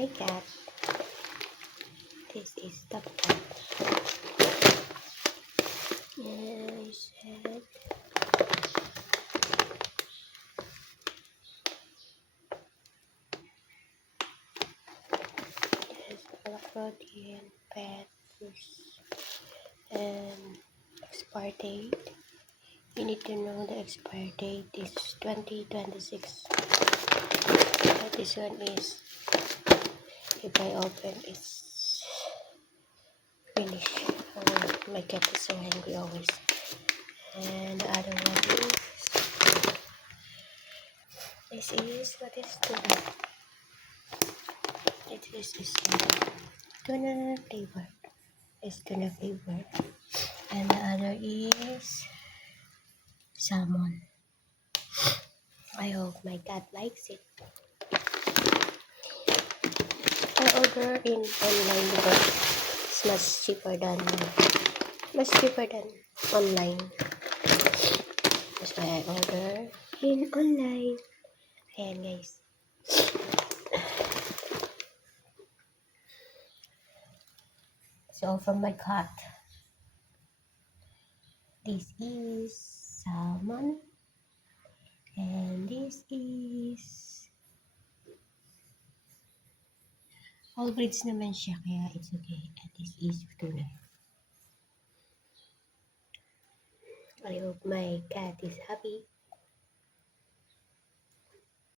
my cat. This is the cat. And I said, there's a protein, pet, and expire date. You need to know the expire date is 2026. But this one is, if I open, it's finished. Oh, my cat is so angry always. And the other one is what is tuna? It is tuna flavor. It's tuna flavor. And the other is salmon. I hope my cat likes it. I order in online because it's much cheaper than online. That's why I order in online. Ayan guys. So from my cat, this is salmon, and this is all breeds naman siya, kaya it's okay. And this is tuna. I hope my cat is happy.